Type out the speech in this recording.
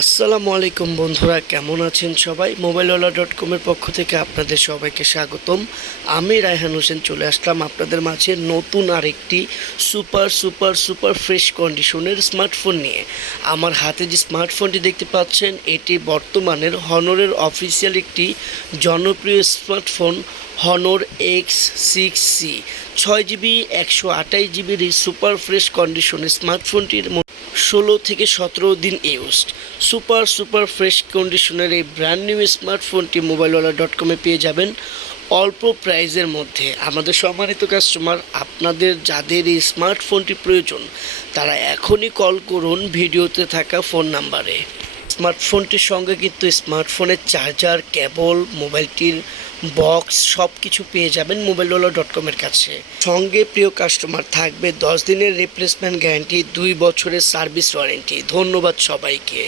আসসালামু আলাইকুম বন্ধুরা, কেমন আছেন সবাই? মোবাইলওয়ালা.com-এর পক্ষ থেকে আপনাদের সবাইকে স্বাগতম। আমি রায়হান হোসেন চলে আসলাম আপনাদের মাঝে নতুন আরেকটি সুপার ফ্রেশ কন্ডিশনের স্মার্টফোন নিয়ে। আমার হাতে যে স্মার্টফোনটি দেখতে পাচ্ছেন, এটি বর্তমানের হনরের অফিসিয়াল একটি জনপ্রিয় স্মার্টফোন, হনর X6C। 6GB 128GBর এই সুপার ফ্রেশ কন্ডিশনের স্মার্টফোনটির 16 থেকে 17 দিন ইউজড। সুপার ফ্রেশ কন্ডিশনের এই ব্র্যান্ড নিউ স্মার্টফোনটি মোবাইলওয়ালা.com-এ পেয়ে যাবেন অল্প প্রাইজের মধ্যে। আমাদের সম্মানিত কাস্টমার, আপনাদের যাদের এই স্মার্টফোনটি প্রয়োজন তারা এখনই কল করুন ভিডিওতে থাকা ফোন নাম্বারে। স্মার্টফোনটির সঙ্গে কিন্তু স্মার্টফোনের চার্জার, কেবল, মোবাইলটির বক্স সব কিছু পেয়ে যাবেন মোবাইলওয়ালা.com-এর কাছে। সঙ্গে প্রিয় কাস্টমার থাকবে 10 দিনের রিপ্লেসমেন্ট গ্যারান্টি, 2 বছরের সার্ভিস ওয়ারেন্টি। ধন্যবাদ সবাইকে।